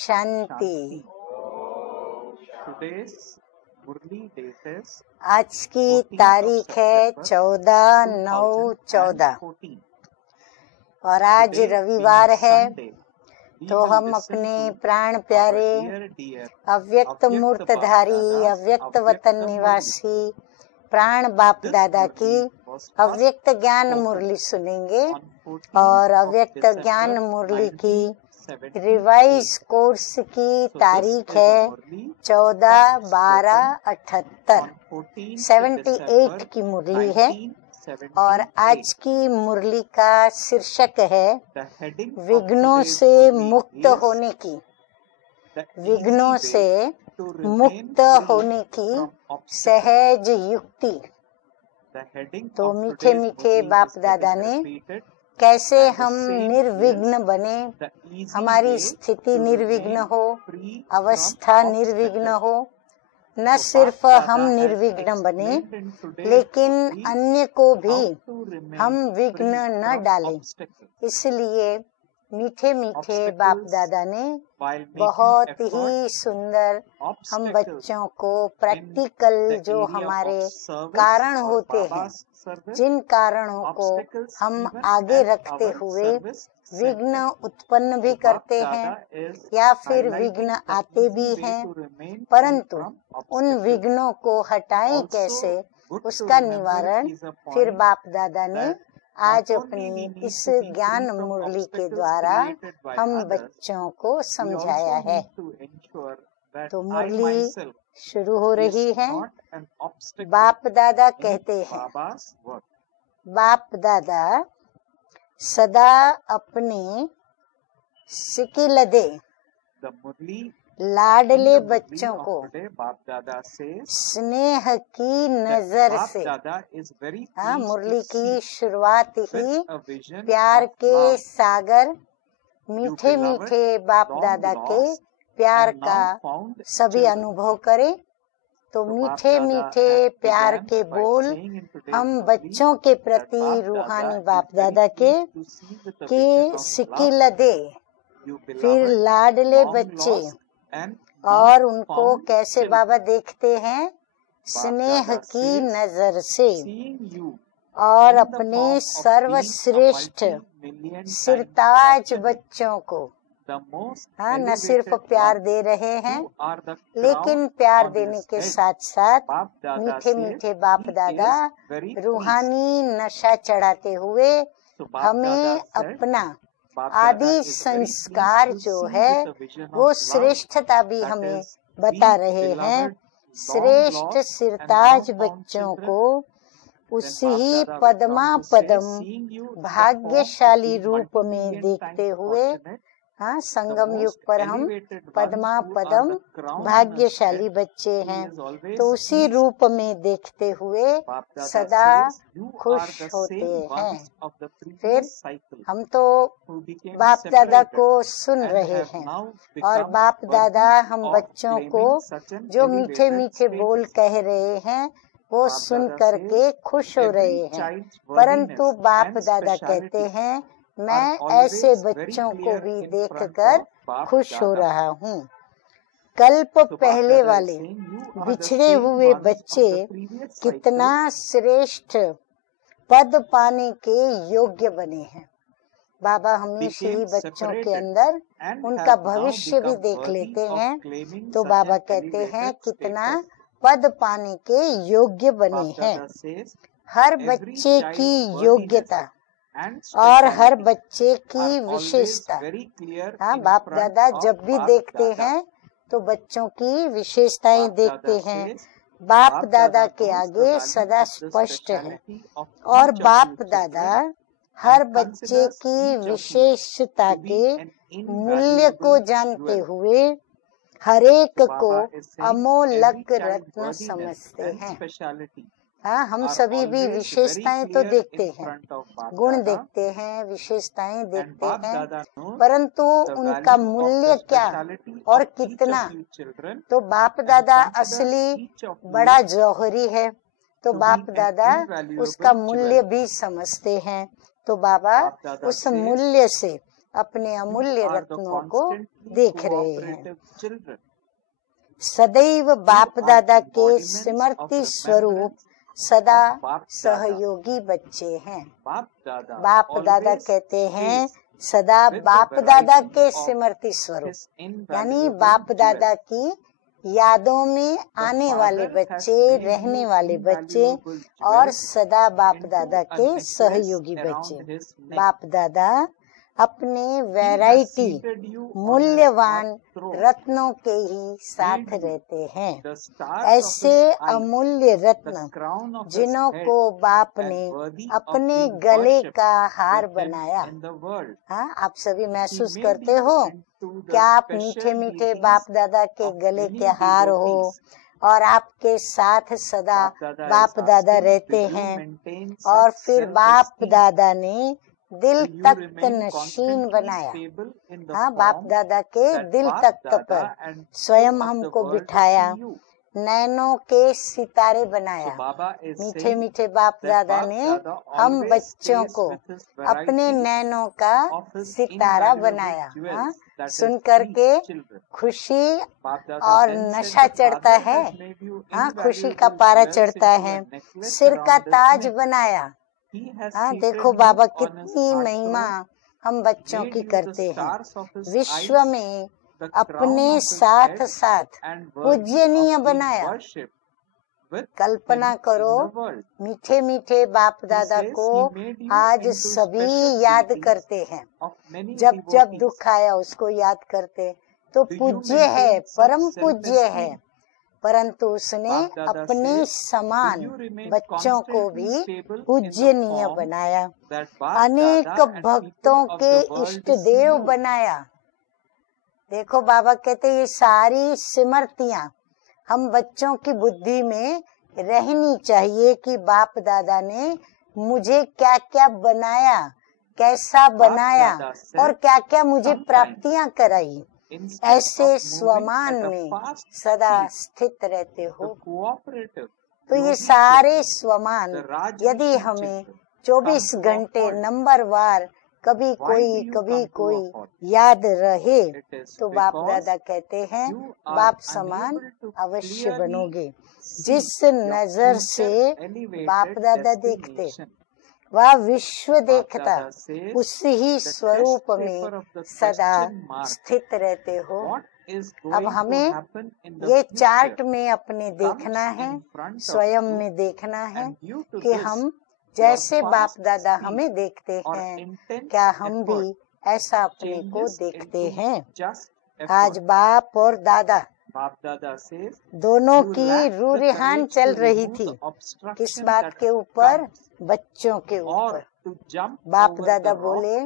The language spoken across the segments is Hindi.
शांति। आज की तारीख है 14/9/14 और आज रविवार है। तो हम अपने प्राण प्यारे अव्यक्त मूर्तधारी अव्यक्त वतन निवासी प्राण बाप दादा की अव्यक्त ज्ञान मुरली सुनेंगे और अव्यक्त ज्ञान मुरली की रिवाइज कोर्स की तारीख है 14/12/78 78 की मुरली है और आज की मुरली का शीर्षक है विघ्नों से मुक्त होने की। विघ्नों से मुक्त होने की सहज युक्ति। तो मीठे मीठे बाप दादा ने कैसे हम निर्विघ्न बने, हमारी स्थिति निर्विघ्न हो, अवस्था निर्विघ्न हो। न सिर्फ हम निर्विघ्न बने लेकिन अन्य को भी हम विघ्न न डालें। इसलिए मीठे मीठे बाप दादा ने बहुत ही सुंदर हम बच्चों को प्रैक्टिकल जो हमारे कारण होते हैं, जिन कारणों को हम आगे रखते हुए विघ्न उत्पन्न भी करते हैं या फिर विघ्न आते भी हैं, परंतु उन विघ्नों को हटाएं कैसे, उसका निवारण फिर बाप दादा ने आज अपनी इस ज्ञान मुरली के द्वारा हम बच्चों को समझाया है। तो मुरली शुरू हो रही है। बाप दादा कहते हैं, बाप दादा सदा अपने सिकिलदे लाडले बच्चों को बाप दादा से स्नेह की नजर से, मुरली की शुरुआत ही प्यार के सागर मीठे मीठे बाप दादा के प्यार का सभी अनुभव करें। तो मीठे मीठे प्यार के बोल हम बच्चों के प्रति रूहानी बाप दादा के कि सिकिलदे, फिर लाडले बच्चे, और उनको कैसे बाबा देखते हैं, स्नेह की नजर से और अपने सर्वश्रेष्ठ सिरताज बच्चों को न सिर्फ प्यार दे रहे हैं लेकिन प्यार देने के साथ साथ मीठे मीठे बाप दादा रूहानी नशा चढ़ाते हुए हमें अपना आदि संस्कार जो है वो श्रेष्ठता भी हमें बता रहे हैं। श्रेष्ठ सिरताज बच्चों को उसी पद्मा पदम भाग्यशाली रूप में देखते हुए, संगम युग पर हम पद्मा पदम भाग्यशाली बच्चे हैं, तो उसी रूप में देखते हुए सदा खुश होते हैं। फिर हम तो बाप दादा को सुन रहे हैं और बाप दादा हम बच्चों को जो मीठे मीठे बोल कह रहे हैं वो सुन करके खुश हो रहे हैं, परंतु बाप दादा कहते हैं मैं ऐसे बच्चों को भी देखकर खुश हो रहा हूँ। कल्प पहले वाले बिछड़े हुए बच्चे कितना श्रेष्ठ पद पाने के योग्य बने हैं। बाबा हमेशा ही बच्चों के अंदर उनका भविष्य भी देख लेते हैं। तो बाबा कहते हैं कितना पद पाने के योग्य बने हैं। हर बच्चे की योग्यता और हर बच्चे की विशेषता, बाप दादा जब भी देखते हैं तो बच्चों की विशेषताएं देखते हैं। बाप दादा के आगे सदा स्पष्ट है और बाप दादा हर बच्चे की विशेषता के मूल्य को जानते हुए हरेक को अमोलक रत्न समझते हैं। हम सभी भी विशेषताएं तो देखते हैं, गुण देखते हैं, विशेषताएं देखते हैं, परंतु उनका मूल्य क्या और कितना। तो बाप दादा असली बड़ा जौहरी है, तो बाप दादा उसका मूल्य भी समझते हैं। तो बाबा उस मूल्य से अपने अमूल्य रत्नों को देख रहे हैं। सदैव बाप दादा के स्मृति स्वरूप सदा सहयोगी बच्चे हैं। बाप दादा कहते हैं सदा बाप दादा के स्मृति स्वरूप, यानी बाप दादा की यादों में आने वाले बच्चे, रहने वाले बच्चे और सदा बाप दादा के सहयोगी बच्चे। बाप दादा अपने वैरायटी मूल्यवान रत्नों के ही साथ रहते हैं। ऐसे अमूल्य रत्न जिन्हों को बाप ने अपने गले का हार बनाया। हाँ, आप सभी महसूस करते हो क्या आप मीठे मीठे बाप दादा के गले के हार हो और आपके साथ सदा बाप दादा रहते हैं। और फिर बाप दादा ने दिल तख्त नशीन बनाया। हाँ, बाप दादा के दिल तख्त पर स्वयं हमको बिठाया, नैनों के सितारे बनाया। मीठे मीठे बाप दादा ने हम बच्चों को अपने नैनों का सितारा बनाया। हाँ, सुन करके खुशी और नशा चढ़ता है। हाँ, खुशी का पारा चढ़ता है। सिर का ताज बनाया। हाँ, देखो बाबा कितनी महिमा हम बच्चों की करते हैं। विश्व में अपने साथ साथ पूजनीय बनाया। कल्पना करो, मीठे मीठे बाप दादा को आज सभी याद करते हैं। जब जब दुख आया उसको याद करते, तो पूज्य है, परम पूज्य है। परंतु उसने अपने समान बच्चों को भी पूजनीय बनाया, अनेक भक्तों के इष्ट देव बनाया। देखो बाबा कहते ये सारी स्मृतियाँ हम बच्चों की बुद्धि में रहनी चाहिए कि बाप दादा ने मुझे क्या क्या बनाया, कैसा बनाया और क्या क्या मुझे प्राप्तियां कराई। ऐसे स्वमान में सदा स्थित रहते हो। तो ये सारे स्वमान यदि हमें 24 घंटे नंबरवार कभी कोई याद रहे तो बाप दादा कहते हैं बाप समान अवश्य बनोगे। जिस नजर से बाप दादा देखते वह विश्व देखता, उस ही स्वरूप में सदा स्थित रहते हो। अब हमें ये चार्ट में अपने देखना है, स्वयं में देखना है कि हम जैसे बाप दादा हमें देखते हैं, क्या हम भी ऐसा अपने को देखते हैं। आज बाप और दादा दोनों की रूरिहान चल रही थी। किस बात के ऊपर? बच्चों के ऊपर। बाप दादा बोले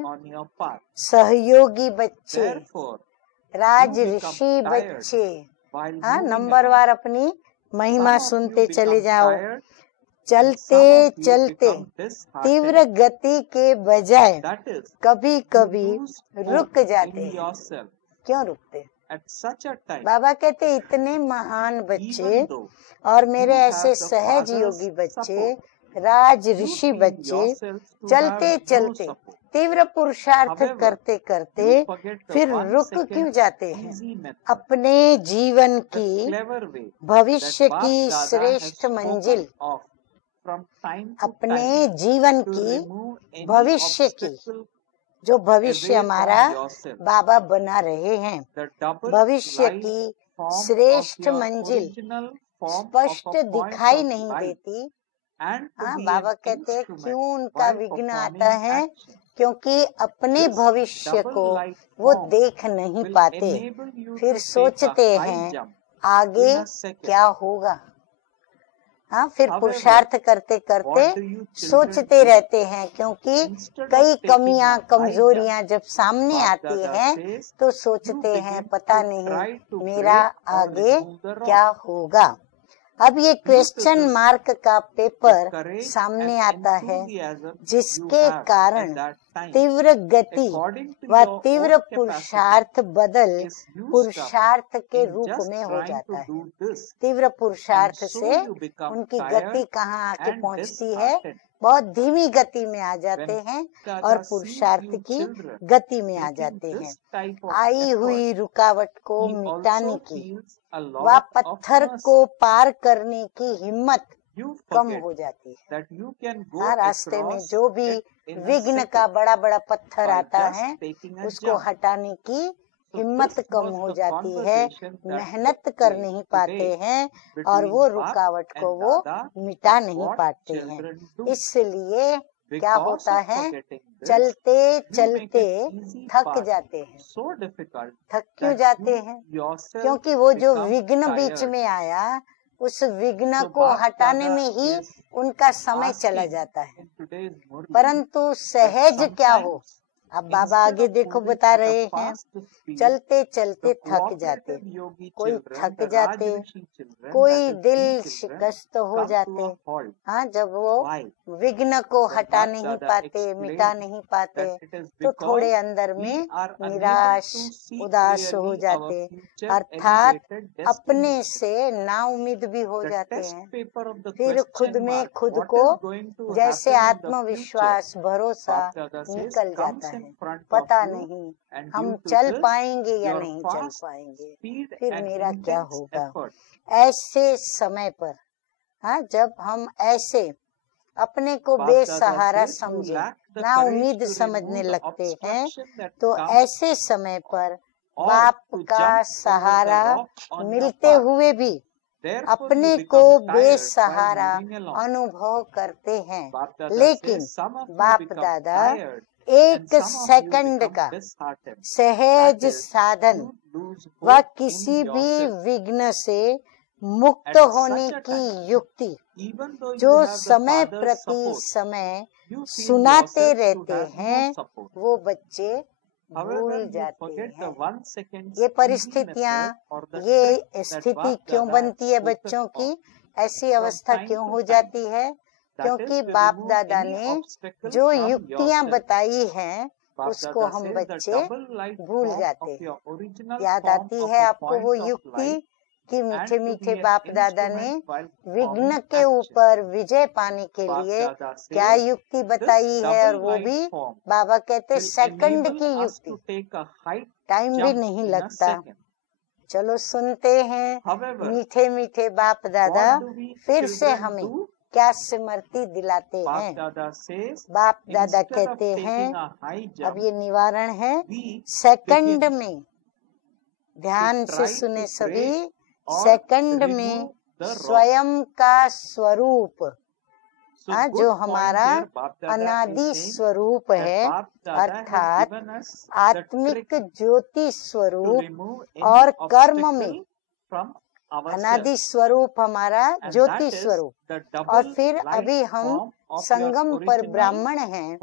सहयोगी बच्चे, राज ऋषि बच्चे। हाँ, नंबरवार अपनी महिमा सुनते चले जाओ। चलते चलते तीव्र गति के बजाय कभी कभी रुक जाते हैं। क्यों रुकते? बाबा कहते इतने महान बच्चे और मेरे ऐसे सहज योगी बच्चे, राज ऋषि बच्चे, चलते चलते तीव्र पुरुषार्थ करते करते फिर रुक क्यों जाते हैं? अपने जीवन की भविष्य की श्रेष्ठ मंजिल, अपने जीवन की भविष्य की, जो भविष्य हमारा बाबा बना रहे हैं, भविष्य की श्रेष्ठ मंजिल स्पष्ट दिखाई नहीं देती। हाँ, बाबा कहते हैं क्यों उनका विघ्न आता है? क्योंकि अपने भविष्य को वो देख नहीं पाते, फिर सोचते हैं आगे क्या होगा। हाँ, फिर पुरुषार्थ करते करते सोचते रहते हैं, क्योंकि कई कमियां कमजोरियां जब सामने आती हैं तो सोचते हैं पता नहीं मेरा आगे क्या होगा। अब ये क्वेश्चन मार्क का पेपर सामने आता है, जिसके कारण तीव्र गति व तीव्र पुरुषार्थ बदल पुरुषार्थ के रूप में हो जाता है। तीव्र पुरुषार्थ से उनकी गति कहाँ आके पहुँचती है? बहुत धीमी गति में आ जाते हैं और पुरुषार्थ की गति में आ जाते हैं। आई हुई रुकावट को मिटाने की व पत्थर को पार करने की हिम्मत कम हो जाती है। रास्ते में जो भी विघ्न का बड़ा बड़ा पत्थर आता है उसको हटाने की हिम्मत कम हो जाती है, मेहनत कर नहीं पाते हैं और वो रुकावट को वो मिटा नहीं पाते हैं। इसलिए क्या होता है, चलते चलते थक जाते हैं। थक क्यों जाते हैं? क्योंकि वो जो विघ्न बीच में आया उस विघ्न को हटाने में ही उनका समय चला जाता है। परंतु सहज क्या हो, अब बाबा आगे देखो बता रहे हैं, चलते चलते थक जाते, कोई थक जाते, कोई दिल शिकस्त हो जाते। हाँ, जब वो विघ्न को हटा नहीं पाते, मिटा नहीं पाते, तो थोड़े अंदर में निराश उदास हो जाते, अर्थात अपने से नाउम्मीद भी हो जाते हैं। फिर खुद में खुद को जैसे आत्मविश्वास भरोसा निकल जाता है, पता नहीं हम चल पाएंगे या नहीं चल पाएंगे, फिर मेरा क्या होगा। ऐसे समय पर, हाँ, जब हम ऐसे अपने को बेसहारा समझे, ना उम्मीद समझने लगते हैं, तो ऐसे समय पर बाप का सहारा मिलते हुए भी अपने को बेसहारा अनुभव करते हैं। लेकिन बाप दादा एक सेकंड का सहज साधन व किसी भी विघ्न से मुक्त होने की युक्ति जो समय प्रति समय सुनाते रहते हैं, वो बच्चे भूल जाते हैं। ये परिस्थितियाँ, ये स्थिति क्यों बनती है बच्चों की, ऐसी अवस्था क्यों हो जाती है? क्योंकि बाप दादा ने जो युक्तियाँ बताई हैं उसको हम बच्चे भूल जाते हैं। याद आती है आपको वो युक्ति कि मीठे मीठे बाप दादा ने विघ्न के ऊपर विजय पाने के लिए क्या युक्ति बताई है, और वो भी बाबा कहते सेकंड की युक्ति, टाइम भी नहीं लगता। चलो सुनते हैं मीठे मीठे बाप दादा फिर से हमें क्या स्मृति दिलाते हैं। बाप दादा कहते हैं, अब ये निवारण है, सेकंड में, ध्यान से सुने सभी, सेकंड में स्वयं का स्वरूप, जो हमारा अनादि स्वरूप है, अर्थात आत्मिक ज्योति स्वरूप, और कर्म में अनादि स्वरूप हमारा ज्योति स्वरूप, और फिर अभी हम संगम पर ब्राह्मण हैं,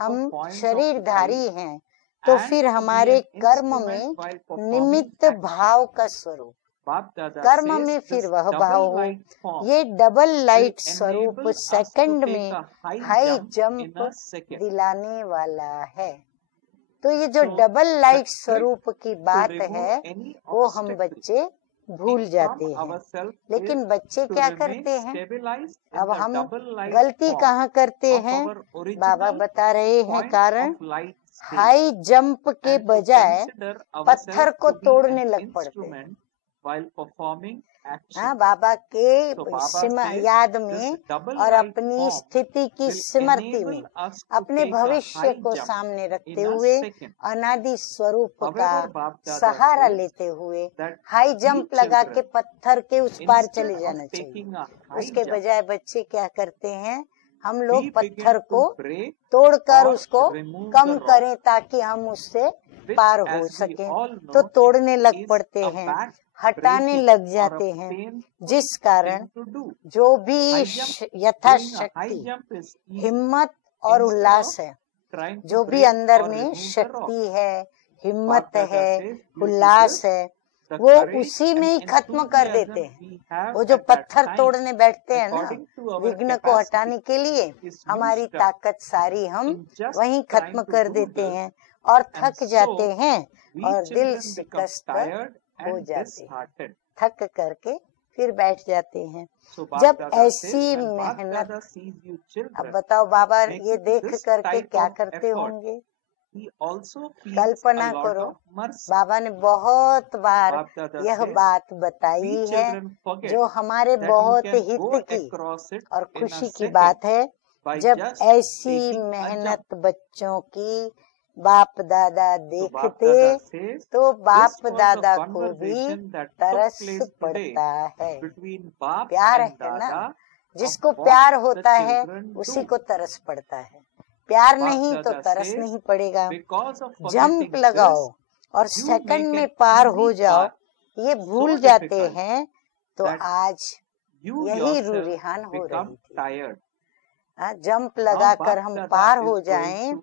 हम शरीरधारी हैं, तो फिर हमारे कर्म में निमित्त भाव का स्वरूप, कर्म में फिर वह भाव हो। ये डबल लाइट स्वरूप सेकंड में हाई जंप दिलाने वाला है। तो ये जो डबल लाइट स्वरूप की बात है वो हम बच्चे भूल जाते हैं। लेकिन बच्चे क्या करते हैं, अब हम गलती कहाँ करते हैं, बाबा बता रहे हैं कारण, हाई जंप के बजाय पत्थर को तोड़ने लग पड़ते हैं। हाँ, बाबा के याद में और अपनी स्थिति की स्मृति में अपने भविष्य को सामने रखते हुए अनादि स्वरूप का सहारा लेते हुए हाई जंप लगा के पत्थर के उस पार चले जाना चाहिए। उसके बजाय बच्चे क्या करते हैं, हम लोग पत्थर को तोड़कर उसको कम करें ताकि हम उससे पार हो सके, तो तोड़ने लग पड़ते हैं, हटाने लग जाते हैं, जिस कारण जो भी यथाशक्ति हिम्मत और उल्लास है, जो भी अंदर में शक्ति है, हिम्मत है, उल्लास है, वो उसी में ही खत्म कर देते हैं। वो जो पत्थर तोड़ने बैठते हैं ना विघ्न को हटाने के लिए, हमारी ताकत सारी हम वहीं खत्म कर देते हैं और थक जाते हैं और दिल शिकस्त हो जाते हैं। थक करके फिर बैठ जाते हैं। जब ऐसी मेहनत, अब बताओ बाबा ये देख करके क्या करते होंगे? कल्पना करो, बाबा ने बहुत बार यह बात बताई है जो हमारे बहुत हित की और खुशी की बात है। जब ऐसी मेहनत बच्चों की बाप दादा देखते तो बाप दादा को भी तरस पड़ता है। प्यार है ना, जिसको प्यार होता है उसी को तरस पड़ता है। प्यार नहीं तो तरस नहीं पड़ेगा। जंप लगाओ और सेकंड में पार हो जाओ, ये भूल जाते हैं। तो आज यही रूरिहान हो रही थी। जंप लगाकर हम पार हो जाएं,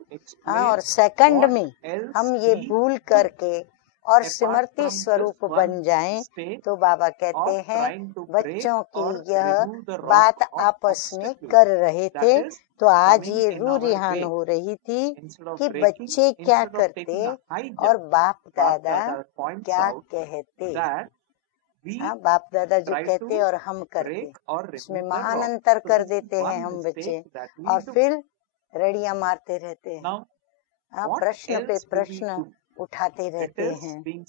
और सेकंड में हम ये भूल करके और स्मृति स्वरूप बन जाएं, तो बाबा कहते हैं बच्चों की यह बात आपस में कर रहे थे। तो आज ये रूरिहान हो रही थी कि बच्चे क्या करते और बाप दादा क्या कहते। बाप दादा जो कहते और हम करते, उसमें महान अंतर कर देते हैं हम बच्चे, और फिर रड़ियां मारते रहते हैं। प्रश्न पे प्रश्न उठाते रहते हैं।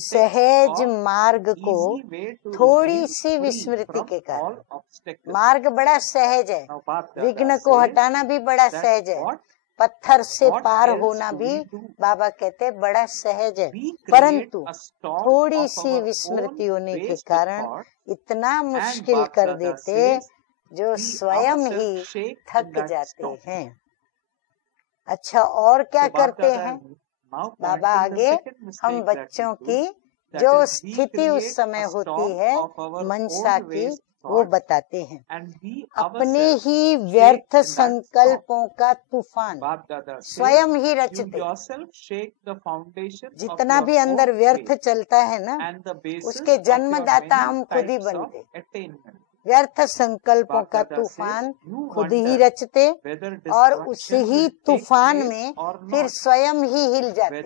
सहज मार्ग को थोड़ी सी विस्मृति के कारण, मार्ग बड़ा सहज है, विघ्न को हटाना भी बड़ा सहज है, पत्थर से पार होना भी बाबा कहते बड़ा सहज है, परंतु थोड़ी सी विस्मृति होने के कारण इतना मुश्किल कर देते जो स्वयं ही थक जाते हैं। अच्छा, और क्या करते हैं बाबा आगे? हम बच्चों की जो स्थिति उस समय होती है मनसा की, वो बताते हैं। अपने ही व्यर्थ संकल्पों का तूफान स्वयं ही रचते। जितना भी अंदर व्यर्थ चलता है ना, उसके जन्मदाता हम खुद ही बनते। व्यर्थ संकल्पों का तूफान खुद ही रचते और उसी ही तूफान में फिर स्वयं ही हिल जाते।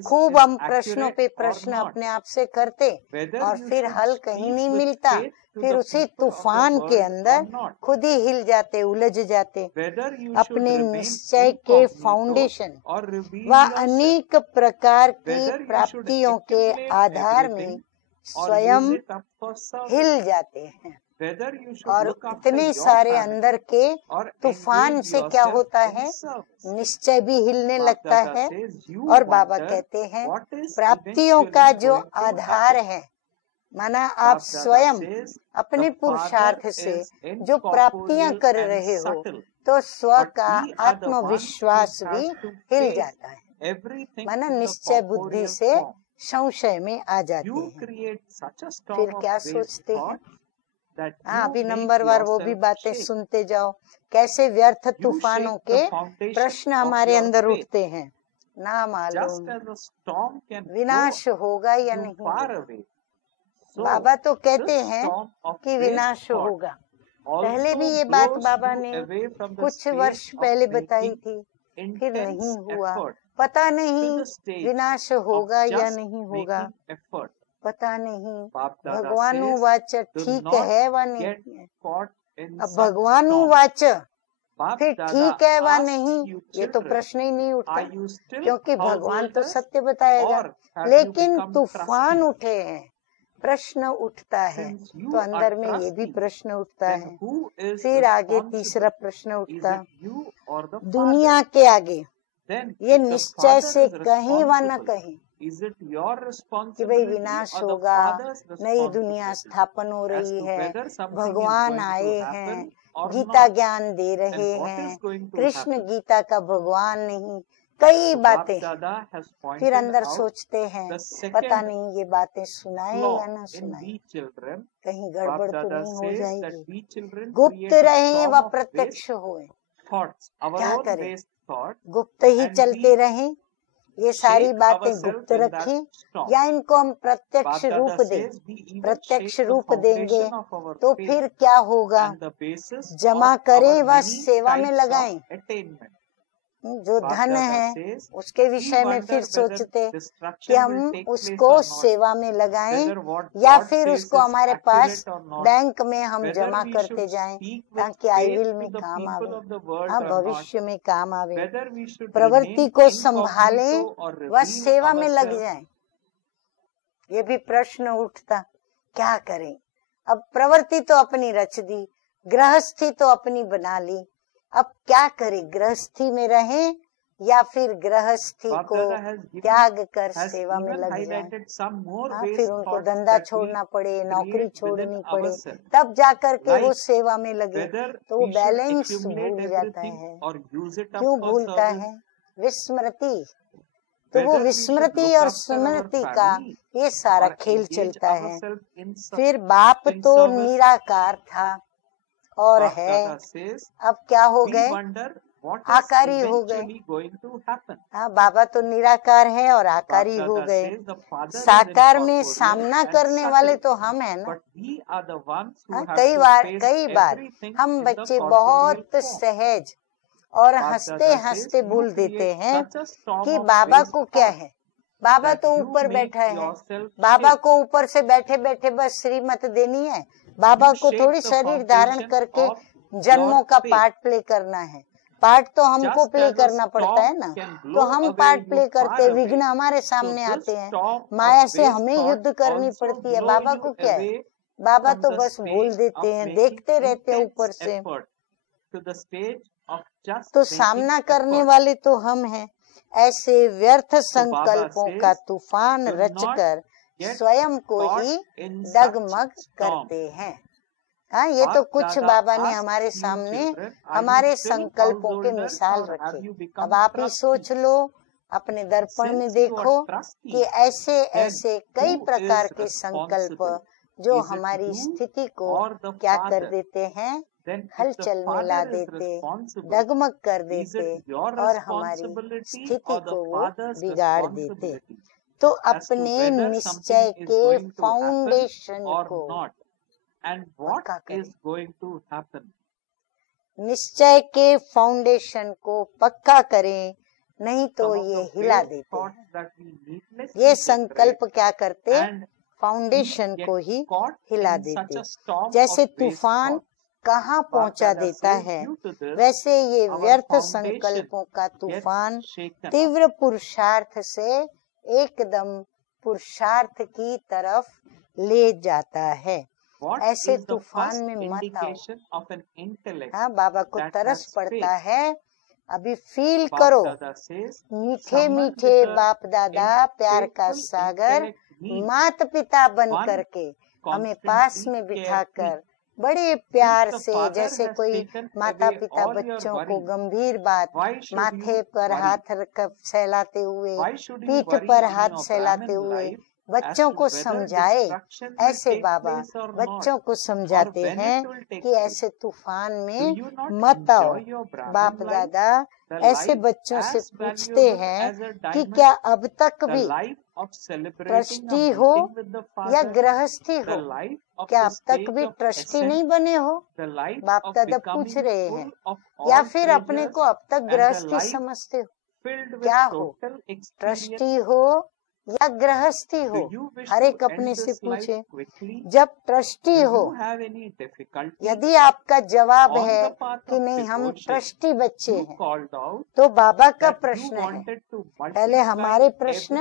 खूब हम प्रश्नों पे प्रश्न अपने आप से करते और फिर हल कहीं नहीं मिलता, फिर उसी तूफान के अंदर खुद ही हिल जाते, उलझ जाते। अपने निश्चय के फाउंडेशन व अनेक प्रकार की प्राप्तियों के आधार में स्वयं हिल जाते हैं। और इतने सारे अंदर के तूफान से क्या होता है, निश्चय भी हिलने लगता है। और बाबा कहते हैं प्राप्तियों का जो आधार है, माना आप स्वयं अपने पुरुषार्थ से जो प्राप्तियां कर रहे हो, तो स्व का आत्मविश्वास भी हिल जाता है। माना निश्चय बुद्धि से संशय में आ जाते हैं। फिर क्या सोचते हैं? अभी नंबरवार वो भी बातें सुनते जाओ, कैसे व्यर्थ तूफानों के प्रश्न हमारे अंदर उठते हैं। ना मालूम विनाश होगा या नहीं। बाबा तो कहते हैं कि विनाश होगा। पहले भी ये बात बाबा ने कुछ वर्ष पहले बताई थी, फिर नहीं हुआ। पता नहीं विनाश होगा या नहीं होगा, पता नहीं। भगवानुवाच ठीक है व नहीं है। अब भगवानुवाच फिर ठीक है व नहीं, ये तो प्रश्न ही नहीं उठता, क्योंकि भगवान तो सत्य बताएगा। लेकिन तूफान उठे हैं, प्रश्न उठता है, तो अंदर में ये भी प्रश्न उठता है। फिर आगे तीसरा प्रश्न उठता, दुनिया के आगे ये निश्चय से कहीं व न कहीं कि भाई विनाश होगा, नई दुनिया स्थापन हो रही है, भगवान आए हैं, गीता ज्ञान दे रहे हैं, कृष्ण गीता का भगवान नहीं, कई बातें। फिर अंदर सोचते हैं पता नहीं ये बातें सुनाए या ना सुनाए, कहीं गड़बड़ तो नहीं हो जाएगी। गुप्त रहे व प्रत्यक्ष होए, क्या करें? गुप्त ही चलते रहें, ये सारी बातें गुप्त रखें, या इनको हम प्रत्यक्ष रूप दें? प्रत्यक्ष रूप देंगे तो फिर क्या होगा? जमा करें व सेवा में लगाएं। जो धन है उसके विषय में फिर सोचते कि हम उसको सेवा में लगाएं या फिर उसको हमारे पास बैंक में हम जमा करते जाएं ताकि आईविल में काम आवे, हाँ भविष्य में काम आवे। प्रवृत्ति को संभालें व सेवा में लग जाएं। ये भी प्रश्न उठता, क्या करें? अब प्रवृत्ति तो अपनी रच दी, गृहस्थी तो अपनी बना ली, अब क्या करें? गृहस्थी में रहें या फिर गृहस्थी को त्याग कर सेवा में लग जाएं? हाँ, फिर उनको धंधा छोड़ना पड़े, नौकरी छोड़नी पड़े, तब जाकर के वो सेवा में लगे, तो वो बैलेंस भूल जाता है। क्यों भूलता है? विस्मृति। तो वो विस्मृति और स्मृति का ये सारा खेल चलता है। फिर बाप तो निराकार था और है, अब क्या हो गए? आकारी हो गए। हाँ, बाबा तो निराकार है और आकारी हो गए। साकार में सामना करने वाले तो हम है ना। हाँ, कई बार हम बच्चे बहुत सहज और हंसते हंसते बोल देते हैं कि बाबा को क्या है, बाबा तो ऊपर बैठा है, बाबा को ऊपर से बैठे बैठे बस श्रीमत देनी है, बाबा को थोड़ी शरीर धारण करके जन्मों का पार्ट प्ले करना है। पार्ट तो हमको प्ले करना पड़ता है ना, तो हम पार्ट प्ले करते, विघ्न हमारे सामने आते हैं, माया से हमें युद्ध करनी पड़ती है। बाबा को क्या है? बाबा तो बस बोल देते हैं, देखते रहते हैं ऊपर से। तो सामना करने वाले तो हम हैं। ऐसे व्यर्थ संकल्पों का तूफान रचकर स्वयं को ही डगमग करते हैं। हाँ, ये तो कुछ बाबा ने हमारे सामने हमारे संकल्पों के मिसाल रखे। अब आप ही सोच लो, अपने दर्पण में देखो कि ऐसे ऐसे कई प्रकार के संकल्प जो हमारी स्थिति को क्या कर देते हैं, हलचल में ला देते, डगमग कर देते और हमारी स्थिति को वो बिगाड़ देते। तो अपने निश्चय के फाउंडेशन को पक्का करें। निश्चय के फाउंडेशन को पक्का करें, नहीं तो ये हिला देते हैं। ये संकल्प क्या करते? फाउंडेशन को ही हिला देते। जैसे तूफान कहाँ पहुंचा देता है, वैसे ये व्यर्थ संकल्पों का तूफान तीव्र पुरुषार्थ से एकदम पुरुषार्थ की तरफ ले जाता है। ऐसे तूफान में मत आओ। हाँ, बाबा को तरस पड़ता है। अभी फील करो, मीठे मीठे बाप दादा प्यार का सागर मात पिता बन करके हमें पास में बिठाकर बड़े प्यार से, जैसे कोई माता पिता बच्चों को गंभीर बात माथे पर हाथ रख सहलाते हुए, पीठ पर हाथ सहलाते हुए बच्चों को समझाए, ऐसे बाबा बच्चों को समझाते हैं कि ऐसे तूफान में मत आओ। बाप दादा ऐसे बच्चों से पूछते हैं कि क्या अब तक भी ट्रस्टी हो या गृहस्थी हो? क्या अब तक भी ट्रस्टी नहीं बने हो? बाप दादा पूछ रहे हैं। या फिर अपने को अब तक गृहस्थी समझते हो? क्या हो, ट्रस्टी हो या गृहस्थी हो? हर एक अपने से पूछे। जब ट्रस्टी हो, यदि आपका जवाब है कि नहीं हम ट्रस्टी बच्चे हैं, तो बाबा का प्रश्न है, पहले हमारे प्रश्न,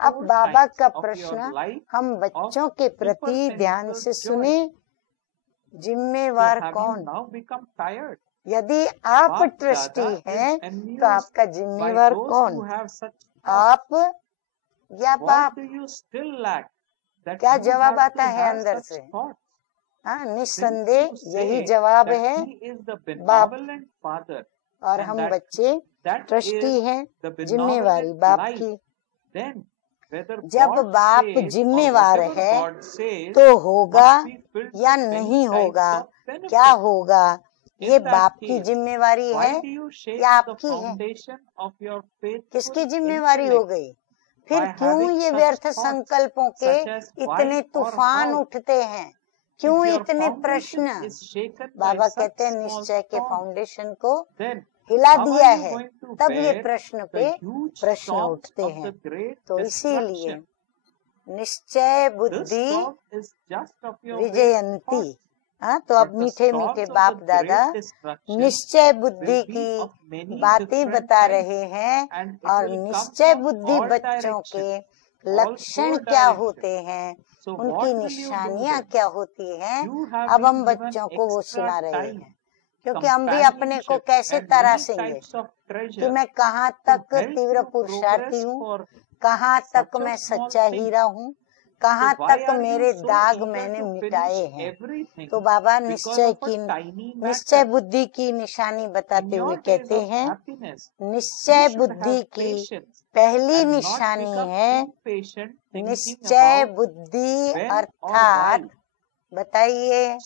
अब बाबा का प्रश्न हम बच्चों के प्रति ध्यान से सुने। जिम्मेवार कौन? यदि आप ट्रस्टी हैं तो आपका जिम्मेवार कौन, आप या बाप? क्या जवाब आता है अंदर से? हाँ, निस्संदेह यही जवाब है, बाप। और हम बच्चे ट्रस्टी हैं, जिम्मेवारी बाप की। जब बाप जिम्मेवार है तो होगा या नहीं होगा, क्या होगा, ये बाप की जिम्मेवारी है या आपकी है? किसकी जिम्मेवारी हो गई? फिर क्यों ये व्यर्थ संकल्पों के इतने तूफान उठते हैं? क्यों इतने प्रश्न? बाबा कहते हैं निश्चय के फाउंडेशन को हिला दिया है, तब ये प्रश्न पे प्रश्न उठते हैं। तो इसीलिए निश्चय बुद्धि विजयंती। हाँ, तो अब मीठे मीठे बाप दादा निश्चय बुद्धि की बातें बता रहे हैं, और निश्चय बुद्धि बच्चों के लक्षण क्या होते हैं, उनकी निशानियां क्या होती हैं, अब हम बच्चों को वो सुना रहे हैं। क्योंकि हम भी अपने को कैसे तराशेंगे कि मैं कहाँ तक तीव्र पुरुषार्थी हूँ, कहाँ तक मैं सच्चा हीरा हूँ, कहाँ तक मेरे दाग मैंने मिटाए हैं। तो बाबा निश्चय बुद्धि की निशानी बताते हुए कहते हैं, निश्चय बुद्धि की पहली निशानी है निश्चय बुद्धि अर्थात, बताइए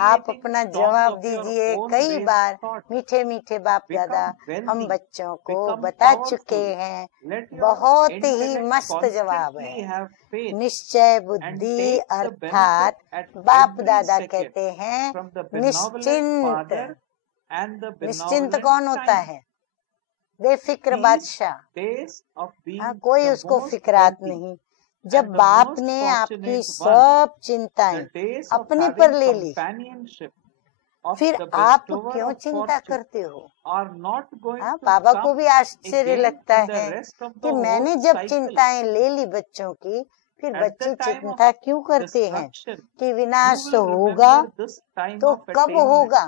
आप अपना जवाब दीजिए। कई बार मीठे मीठे बाप दादा हम बच्चों को बता चुके हैं, बहुत ही मस्त जवाब है। निश्चय बुद्धि अर्थात बाप दादा कहते हैं निश्चिंत। निश्चिंत कौन होता है? बेफिक्र बादशाह। हाँ, कोई उसको फिक्रात नहीं। जब बाप ने आपकी सब चिंताएं अपने पर ले ली, फिर आप क्यों चिंता करते हो? हाँ, बाबा को भी आश्चर्य लगता है कि मैंने जब चिंताएं ले ली बच्चों की, फिर बच्चे चिंता क्यों करते हैं कि विनाश होगा तो कब होगा?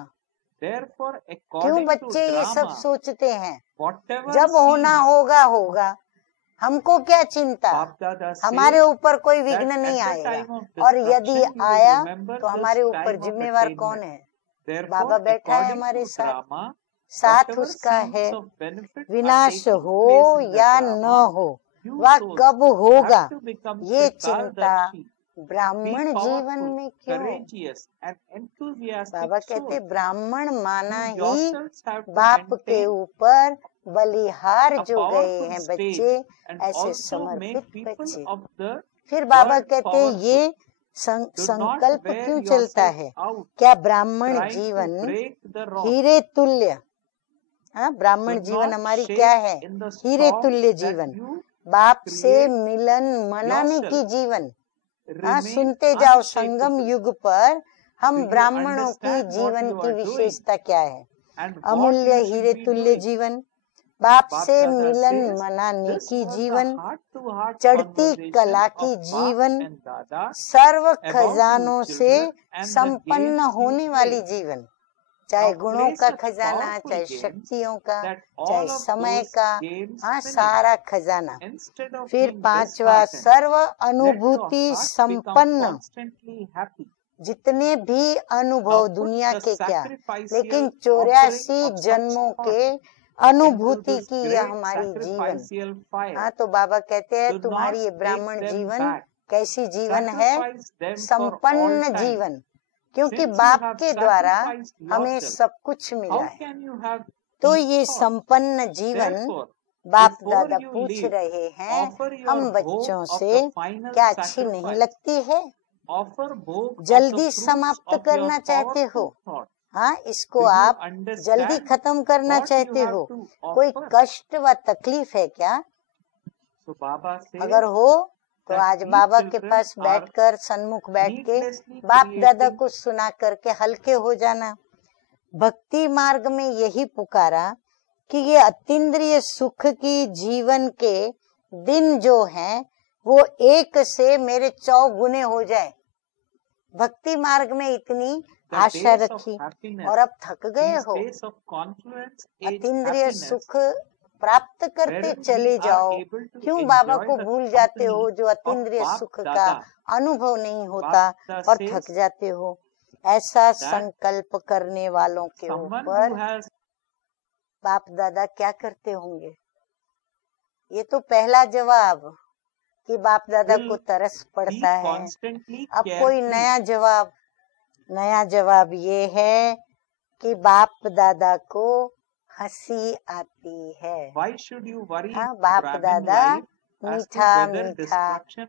क्यों बच्चे ये सब सोचते हैं? जब होना होगा होगा, हमको क्या चिंता, हमारे ऊपर कोई विघ्न नहीं आएगा, और यदि आया तो हमारे ऊपर जिम्मेवार कौन है? बाबा बैठा है हमारे साथ उसका है। विनाश हो या न हो, वह कब होगा, ये चिंता ब्राह्मण जीवन में क्यों? बाबा कहते ब्राह्मण माना ही बाप के ऊपर बलिहार जो गए हैं बच्चे, ऐसे समर्पित बच्चे। फिर बाबा कहते ये संकल्प क्यों चलता है? क्या ब्राह्मण जीवन हीरे तुल्य? हाँ, ब्राह्मण जीवन हमारी क्या है? हीरे तुल्य जीवन, बाप से मिलन मनाने की जीवन। हाँ, सुनते जाओ संगम युग पर हम ब्राह्मणों की जीवन की विशेषता क्या है? अमूल्य हीरे तुल्य जीवन, बाप से मिलन मनाने की जीवन, चढ़ती कला की जीवन, सर्व खजानों से संपन्न होने वाली जीवन, चाहे गुणों का खजाना, चाहे शक्तियों का, चाहे समय का, हाँ, सारा खजाना। फिर पांचवा, सर्व अनुभूति संपन्न, जितने भी अनुभव दुनिया के क्या, लेकिन 84 जन्मों के अनुभूति की यह हमारी जीवन। हाँ, तो बाबा कहते हैं तुम्हारी ये ब्राह्मण जीवन कैसी जीवन है? संपन्न जीवन, क्योंकि बाप के द्वारा हमें सब कुछ मिला है। तो ये संपन्न जीवन बाप दादा पूछ रहे हैं हम बच्चों से, क्या अच्छी नहीं लगती है? जल्दी समाप्त करना चाहते हो? हाँ, इसको आप जल्दी खत्म करना चाहते हो? कोई कष्ट व तकलीफ है क्या? अगर हो तो आज बाबा के पास बैठकर, सन्मुख बैठ के बाप दादा को सुना करके हल्के हो जाना। भक्ति मार्ग में यही पुकारा कि ये अतीन्द्रिय सुख की जीवन के दिन जो हैं वो 1 से मेरे 100 गुने हो जाए। भक्ति मार्ग में इतनी आशा रखी और अब थक गए हो। अतीन्द्रिय सुख प्राप्त करते चले जाओ, क्यों बाबा को भूल जाते हो जो अतीन्द्रिय सुख का अनुभव नहीं होता और थक जाते हो? ऐसा संकल्प करने वालों के ऊपर बाप दादा क्या करते होंगे? ये तो पहला जवाब कि बाप दादा को तरस पड़ता है। अब कोई नया जवाब ये है कि बाप दादा को हंसी आती है। हाँ, बाप दादा मीठा मीठा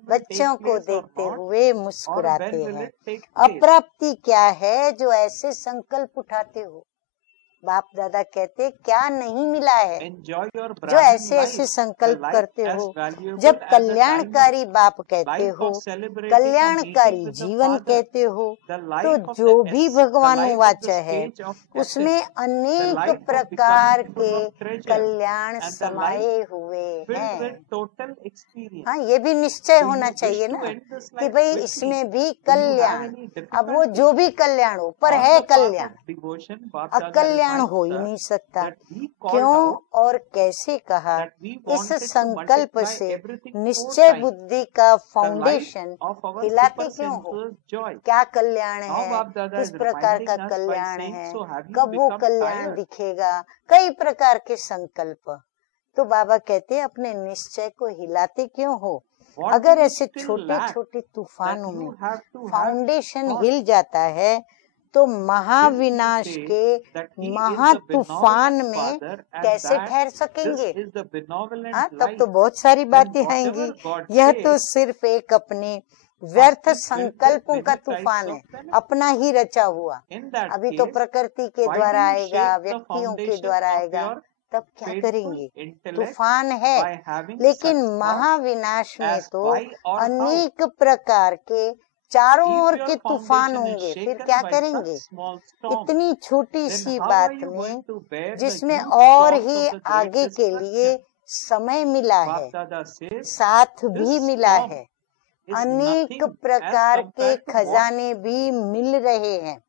बच्चों को देखते हुए मुस्कुराते हैं। अप्राप्ति क्या है जो ऐसे संकल्प उठाते हो? बाप दादा कहते क्या नहीं मिला है जो ऐसे ऐसे संकल्प करते हो। जब कल्याणकारी बाप कहते हो, कल्याणकारी जीवन कहते हो, तो जो भी भगवानुवाच है उसमें अनेक प्रकार के कल्याण समाये हुए हैं। हाँ, ये भी निश्चय होना चाहिए ना कि भाई इसमें भी कल्याण, अब वो जो भी कल्याण हो, पर है कल्याण, अकल्याण हो ही नहीं सकता। क्यों और कैसे कहा? इस संकल्प से निश्चय बुद्धि का फाउंडेशन हिलाते क्यों हो? क्या कल्याण है, किस प्रकार का कल्याण है, कब वो कल्याण दिखेगा, कई प्रकार के संकल्प। तो बाबा कहते हैं अपने निश्चय को हिलाते क्यों हो? अगर ऐसे छोटे छोटे तूफानों में फाउंडेशन हिल जाता है तो महाविनाश के महा तूफान में कैसे ठहर सकेंगे? हाँ, तब तो बहुत सारी बातें आएंगी। यह तो सिर्फ एक अपने व्यर्थ संकल्पों का तूफान है, अपना ही रचा हुआ। अभी तो प्रकृति के द्वारा आएगा, व्यक्तियों के द्वारा आएगा, तब क्या करेंगे? तूफान है, लेकिन महाविनाश में तो अनेक प्रकार के चारों ओर के तूफान होंगे, फिर क्या करेंगे? इतनी छोटी सी बात में जिसमें और ही आगे के लिए समय मिला है, साथ भी मिला है, अनेक प्रकार के खजाने भी मिल रहे हैं,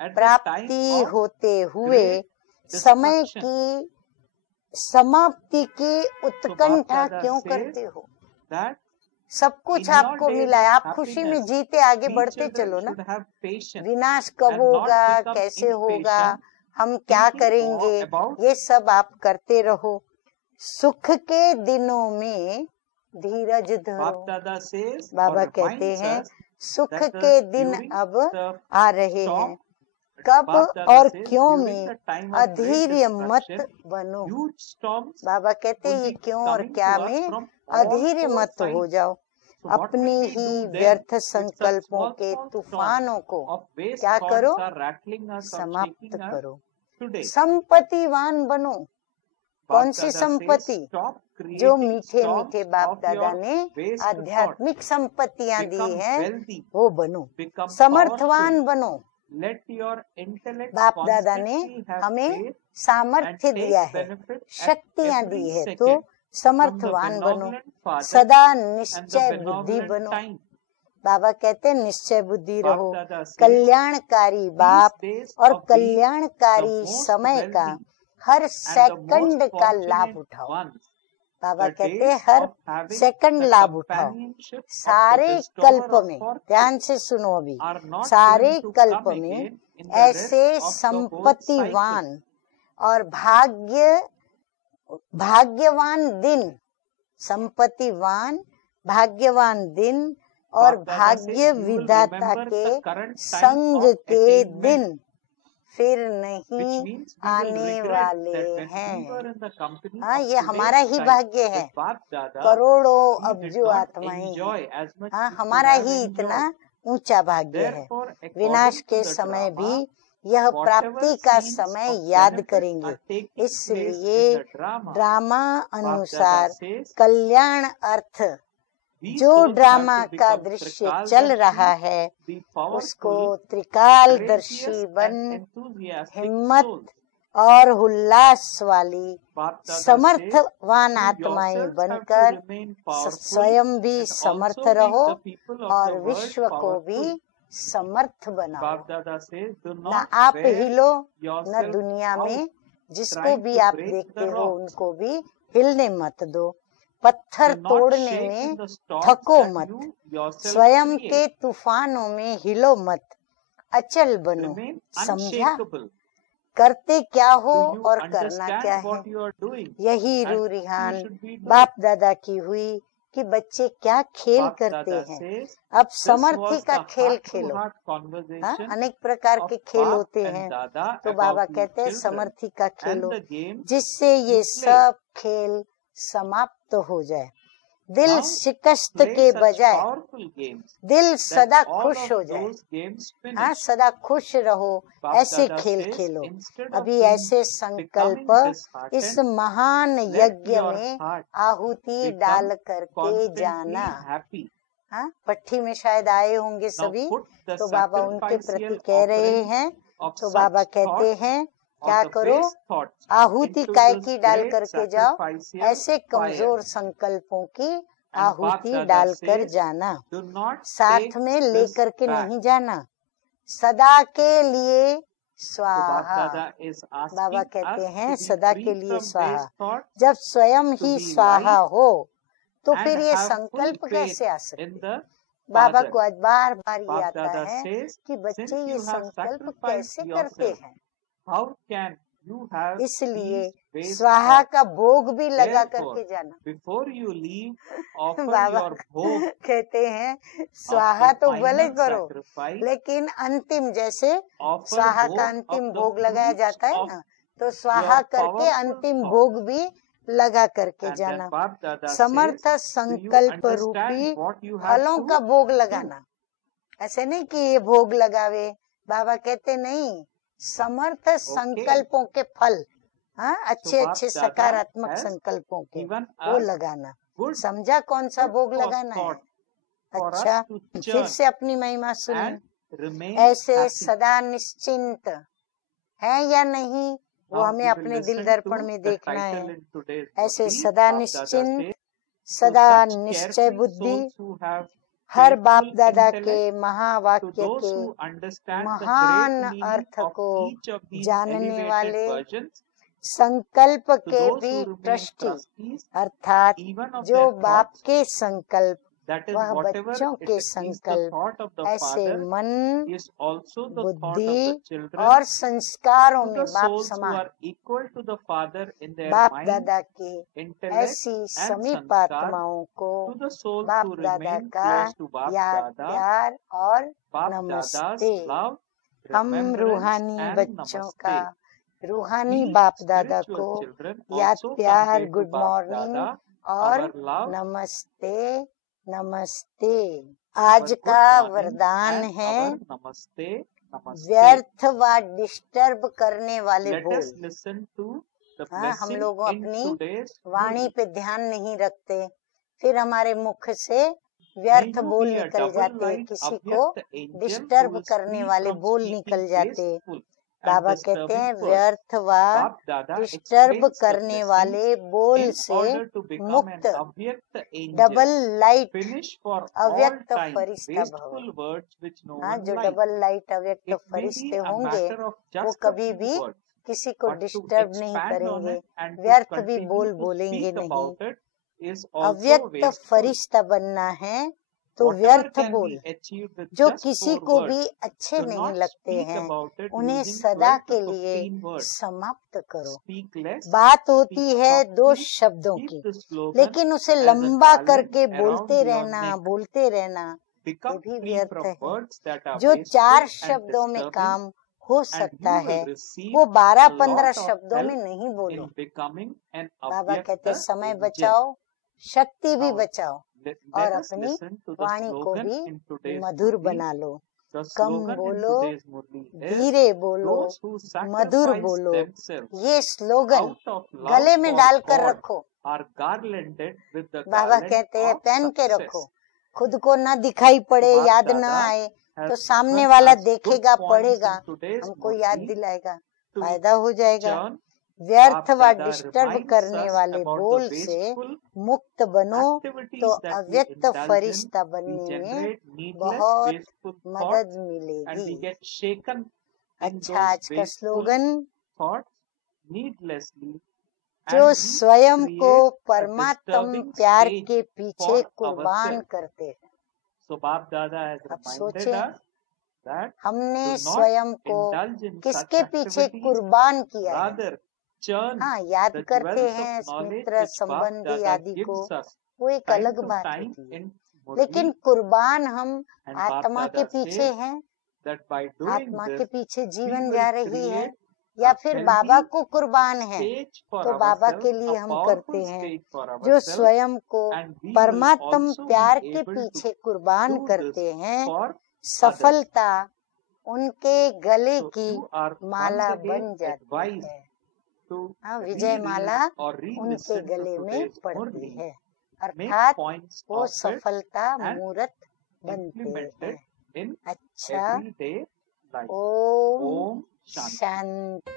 प्राप्ति होते हुए समय की समाप्ति की उत्कंठा क्यों करते हो? सब कुछ आपको मिला है, आप खुशी में जीते आगे बढ़ते चलो ना। विनाश कब होगा, कैसे होगा, हम क्या करेंगे, ये सब आप करते रहो। सुख के दिनों में धीरज धरो। बाबा कहते हैं सुख के दिन अब आ रहे हैं, कब और क्यों में अधीर्य मत बनो। बाबा कहते हैं ये क्यों और क्या में अधीर्य मत हो जाओ। अपने ही व्यर्थ संकल्पों के तूफानों को क्या करो? समाप्त करो। संपत्तिवान बनो। कौन सी संपत्ति? जो मीठे मीठे बाप दादा ने आध्यात्मिक संपत्तियां दी हैं, वो बनो। समर्थवान बनो। बाप दादा ने हमें सामर्थ्य दिया है, शक्तियां दी है, तो समर्थवान बनो। सदा निश्चय बुद्धि बनो। बाबा कहते हैं निश्चय बुद्धि रहो। कल्याणकारी बाप और कल्याणकारी समय का हर सेकंड का लाभ उठाओ। बाबा कहते हैं हर सेकंड लाभ उठाओ। सारे कल्प में, ध्यान से सुनो अभी, सारे कल्प में ऐसे संपत्तिवान और भाग्यवान दिन, संपत्तिवान, भाग्यवान दिन और भाग्य विधाता के संग के दिन फिर नहीं आने वाले हैं। हाँ, ये हमारा ही भाग्य है। करोड़ों अब्जो आत्माएं, हाँ, हमारा ही इतना ऊंचा भाग्य है। विनाश के समय भी यह प्राप्ति का समय याद करेंगे। इसलिए ड्रामा अनुसार कल्याण अर्थ जो ड्रामा का दृश्य चल रहा है उसको त्रिकालदर्शी बन हिम्मत और उल्लास वाली समर्थवान आत्माएं बनकर स्वयं भी समर्थ रहो और विश्व को भी समर्थ बनाओ। न आप हिलो न दुनिया में जिसको भी आप देखते हो उनको भी हिलने मत दो। पत्थर तोड़ने में थको मत, स्वयं के तूफानों में हिलो मत, अचल बनो। समझा? करते क्या हो और करना क्या है, यही रूरिहान बाप दादा की हुई कि बच्चे क्या खेल करते हैं। अब समर्थी का खेल खेलो। हाँ, अनेक प्रकार के खेल होते हैं, तो बाबा कहते हैं समर्थी का खेलो, जिससे ये सब खेल समाप्त हो जाए। दिल शिकस्त के बजाय दिल सदा खुश हो जाए। हाँ, सदा खुश रहो, ऐसे खेल खेलो। अभी ऐसे संकल्प इस महान यज्ञ में आहुति डाल करके जाना। हाँ, पट्टी में शायद आए होंगे सभी, तो बाबा उनके प्रति कह रहे हैं। तो बाबा कहते हैं क्या करो, आहुति काय की डाल करके जाओ, ऐसे कमजोर संकल्पों की आहुति डालकर जाना। साथ में लेकर के नहीं जाना, सदा के लिए स्वाहा। बाबा कहते हैं सदा के लिए स्वाहा। जब स्वयं ही स्वाहा हो तो फिर ये संकल्प कैसे आ सकते? बाबा को आज बार बार ये आता है कि बच्चे ये संकल्प कैसे करते हैं। इसलिए स्वाहा का भोग भी लगा करके जाना। बाबा कहते हैं स्वाहा तो भले करो, लेकिन अंतिम जैसे स्वाहा का अंतिम भोग लगाया जाता है ना, तो स्वाहा करके अंतिम भोग भी लगा करके जाना। समर्थ संकल्प रूपी फलों का भोग लगाना। ऐसे नहीं कि ये भोग लगावे, बाबा कहते नहीं, समर्थ संकल्पों के फल, हाँ, अच्छे अच्छे सकारात्मक संकल्पों के वो लगाना। समझा कौन सा भोग लगाना है? अच्छा, फिर से अपनी महिमा सुनिए। ऐसे सदा निश्चिंत है या नहीं, वो हमें अपने दिल दर्पण में देखना है। ऐसे सदा निश्चिंत, सदा निश्चय बुद्धि, हर बाप दादा के महावाक्य के महान अर्थ को जानने वाले, संकल्प के भी ट्रस्टी, अर्थात जो बाप के संकल्प वह बच्चों के संकल्प, ऐसे मन, बुद्धि और संस्कारों में बाप समान, बाप दादा की ऐसी समीप आत्माओं को बाप दादा का याद, प्यार और नमस्ते। हम रूहानी बच्चों का रूहानी बाप दादा को याद, प्यार, गुड मॉर्निंग और नमस्ते नमस्ते। आज का वरदान है नमस्ते नमस्ते। व्यर्थ व डिस्टर्ब करने वाले बोल। हाँ, हम लोग अपनी वाणी पे ध्यान नहीं रखते, फिर हमारे मुख से व्यर्थ बोल निकल जाते, किसी को डिस्टर्ब करने वाले बोल निकल जाते। बाबा कहते हैं व्यर्थ व डिस्टर्ब करने वाले बोल से मुक्त डबल लाइट अव्यक्त फरिश्ता भव। हाँ, जो डबल लाइट अव्यक्त फरिश्ते होंगे वो कभी भी किसी को डिस्टर्ब नहीं करेंगे, व्यर्थ भी बोल बोलेंगे नहीं। अव्यक्त फरिश्ता बनना है तो व्यर्थ बोल जो किसी को भी अच्छे नहीं लगते हैं, उन्हें सदा के लिए समाप्त करो। बात होती है 2 शब्दों की, लेकिन उसे लंबा करके बोलते रहना ये भी व्यर्थ है। जो 4 शब्दों में काम हो सकता है वो 12-15 शब्दों में नहीं बोलो। बाबा कहते समय बचाओ, शक्ति भी बचाओ और अपनी वाणी को भी मधुर बना लो। कम बोलो, धीरे बोलो, मधुर बोलो, ये स्लोगन गले में डालकर रखो। बाबा कहते हैं पहन के रखो, खुद को न दिखाई पड़े, याद न आए तो सामने वाला देखेगा, पढ़ेगा, हमको याद दिलाएगा, फायदा हो जाएगा। व्यर्थ व डिस्टर्ब करने वाले बोल से मुक्त बनो तो अव्यक्त फरिश्ता बनने में बहुत मदद मिलेगी। अच्छा, आज का स्लोगन, जो स्वयं को परमात्म प्यार के पीछे कुर्बान करते हैं। अब सोचे हमने स्वयं को किसके पीछे कुर्बान किया है। हाँ, याद करते हैं मित्र संबंधी आदि को, वो एक अलग बात होती है, लेकिन कुर्बान हम आत्मा के पीछे हैं, आत्मा के पीछे जीवन जा रही है, या फिर बाबा को कुर्बान है, तो बाबा के लिए हम करते हैं। जो स्वयं को परमात्म प्यार के पीछे कुर्बान करते हैं, सफलता उनके गले की माला बन जाती है। हाँ, विजय माला उनके गले में पड़ती है, अर्थात वो सफलता मूर्त बनते हैं। अच्छा, ओम शांति।